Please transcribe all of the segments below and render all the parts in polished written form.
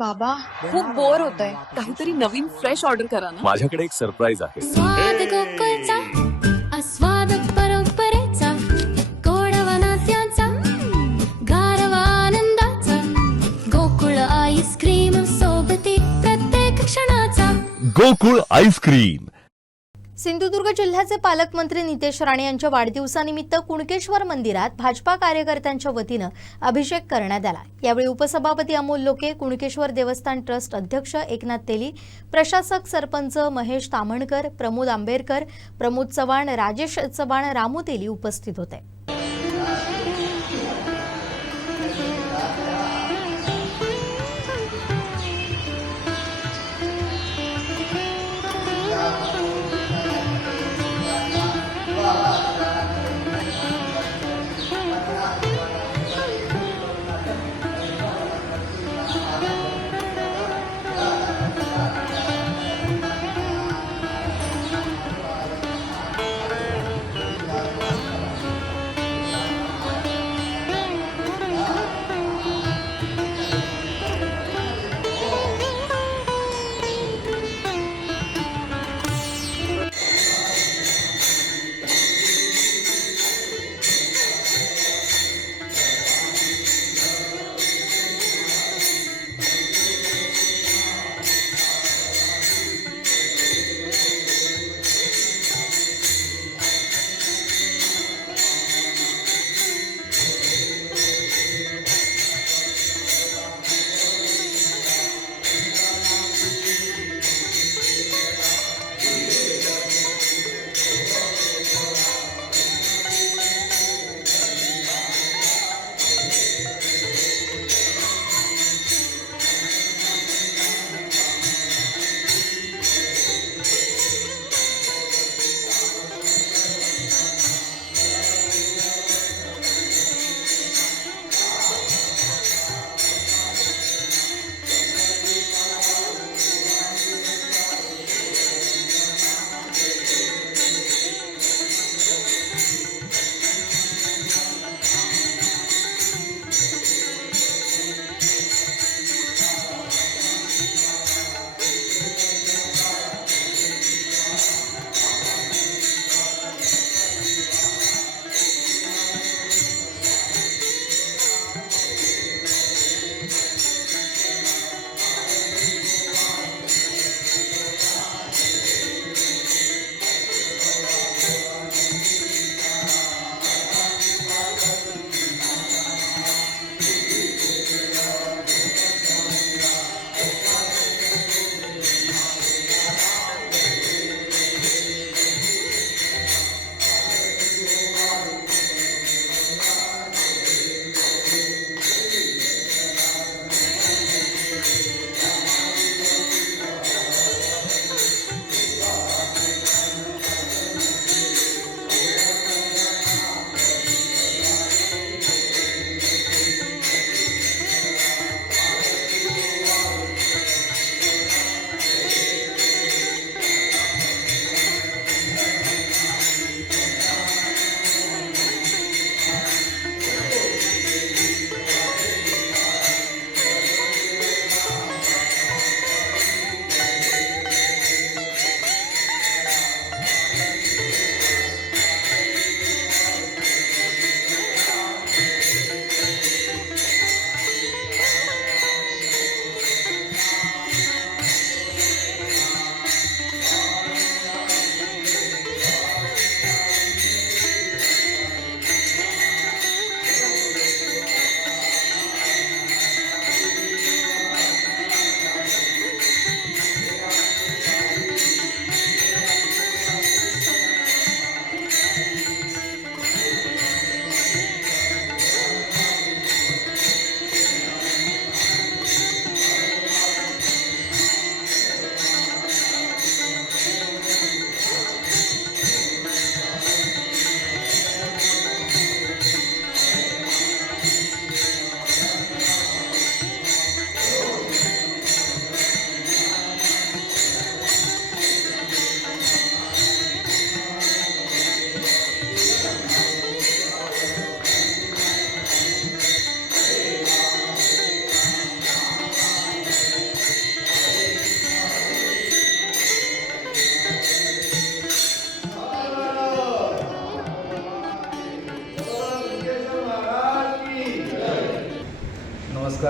बाबा खूप बोर होतंय, काहीतरी नवीन फ्रेश ऑर्डर करा ना. माझ्याकडे एक सरप्राईज आहे. स्वाद गोकुळचा आस्वाद परंपरेचा गोडवा नात्याचा गारवा आनंदाचा गोकुळ आईस्क्रीम सोबती प्रत्येक क्षणाचा गोकुळ आईस्क्रीम. सिंधुदुर्ग जिल्ह्याचे पालकमंत्री नितेश राणे यांच्या वाढदिवसानिमित्त कुणकेश्वर मंदिरात भाजपा कार्यकर्त्यांच्या वतीनं अभिषेक करण्यात आला. यावेळी उपसभापती अमोल लोके, कुणकेश्वर देवस्थान ट्रस्ट अध्यक्ष एकनाथ तेली, प्रशासक सरपंच महेश तामणकर, प्रमोद आंबेरकर, प्रमोद चव्हाण, राजेश चव्हाण, रामू तेली उपस्थित होते.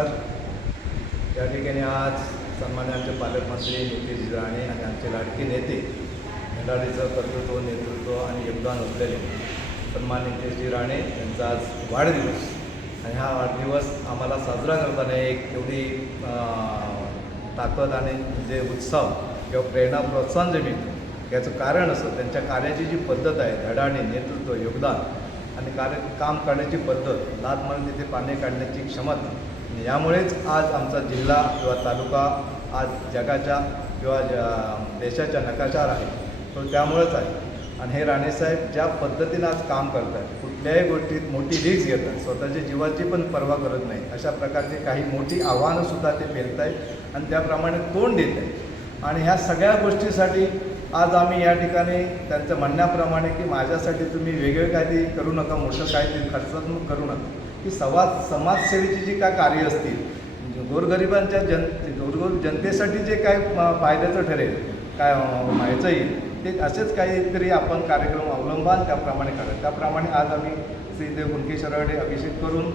नमस्कार. या ठिकाणी आज सन्मान्य आमचे पालकमंत्री नितेश राणे आणि आमचे लाडके नेते खंडाळीचं कर्तृत्व, नेतृत्व आणि योगदान असलेले सन्मान्य नितेशजी राणे यांचा आज वाढदिवस आणि हा वाढदिवस आम्हाला साजरा करताना एक एवढी ताकद आणि जे उत्साह किंवा प्रेरणा, प्रोत्साहन जे मिळतं याचं कारण असं त्यांच्या कार्याची जी पद्धत आहे, धडाडे, नेतृत्व, योगदान आणि काम करण्याची पद्धत, लाद म्हणून तिथे पाणी काढण्याची क्षमता, यामुळेच आज आमचा जिल्हा किंवा तालुका आज जगाच्या किंवा देशाच्या नकाशावर आहे. तो त्यामुळंच आहे. आणि हे राणेसाहेब ज्या पद्धतीनं आज काम करत आहेत, कुठल्याही गोष्टीत मोठी रिस्क घेतात, स्वतःच्या जीवाची पण पर्वा करत नाही, अशा प्रकारचे काही मोठी आव्हानंसुद्धा ते पेलत आहेत आणि त्याप्रमाणे तोंड देत आहेत. आणि ह्या सगळ्या गोष्टीसाठी आज आम्ही या ठिकाणी त्यांचं म्हणण्याप्रमाणे की माझ्यासाठी तुम्ही वेगळे काहीतरी करू नका, मोठं काहीतरी खर्चात्मक करू नका, की समाजसेवेची जी काय कार्य असतील, गोरगरिबांच्या जनतेसाठी जे काय फायद्याचं ठरेल, काय व्हायचं येईल, ते असेच काहीतरी आपण कार्यक्रम अवलंबान त्याप्रमाणे करा. त्याप्रमाणे आज आम्ही श्रीदेव कुणकेश्वराकडे अभिषेक करून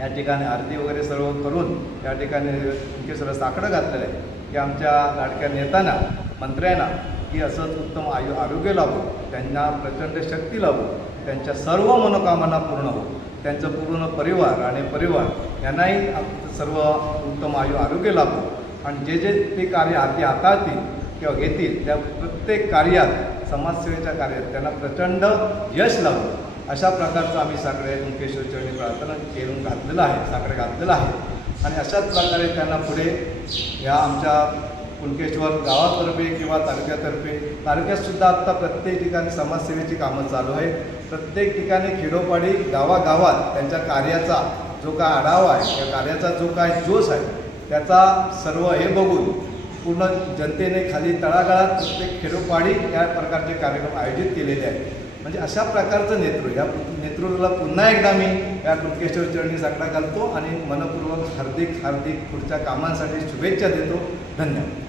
या ठिकाणी आरती वगैरे सर्व करून या ठिकाणी कुणकेश्वरा साकडं घातलेलं आहे की आमच्या लाडक्या नेत्यांना, मंत्र्यांना की असंच उत्तम आरोग्य लाभो, त्यांना प्रचंड शक्ती लाभो, त्यांच्या सर्व मनोकामना पूर्ण हो, त्यांचं पूर्ण परिवार आणि परिवार यांनाही सर्व उत्तम आरोग्य लाभो आणि जे ते कार्य हाताळतील किंवा घेतील त्या प्रत्येक कार्यात, समाजसेवेच्या कार्यात त्यांना प्रचंड यश लाभो, अशा प्रकारचं आम्ही साकडे कुणकेश्वर चरणी प्रार्थना करून घातलेलं आहे, साकडे घातलेलं आहे. आणि अशाच प्रकारे त्यांना पुढे ह्या आमच्या कुणकेश्वर गावातर्फे किंवा तालुक्यातसुद्धा आत्ता प्रत्येक ठिकाणी समाजसेवेची कामं चालू आहे. प्रत्येक ठिकाणी खेडोपाडी गावागावात त्यांच्या कार्याचा जो काय आढावा आहे, त्या कार्याचा जो काय जोश आहे, त्याचा सर्व हे बघून पूर्ण जनतेने खाली तळागाळात प्रत्येक खेडोपाडी या प्रकारचे कार्यक्रम आयोजित केलेले आहेत. म्हणजे अशा प्रकारचं नेतृत्व, या नेतृत्वाला पुन्हा एकदा मी या कुणकेश्वर चरणी साकडा घालतो आणि मनपूर्वक हार्दिक पुढच्या कामांसाठी शुभेच्छा देतो. धन्यवाद.